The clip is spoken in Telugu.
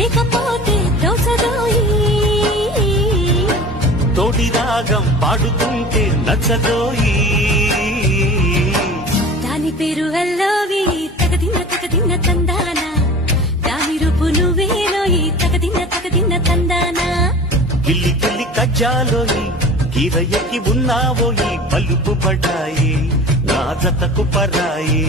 లేకపోతే దోచదోయి తోటి రాగం పాడుతుంటే నచ్చదోయి దాని పేరు అల్లోవి తగదిన్న తందానా దాని రూపు నువ్వేలోయి తగదిన్న తందానా గిల్లి గిల్లి కజ్జాలోయి గీరయ్యకి ఉన్నావోయి పలుపు పడ్డాయి నా జతకు పరాయి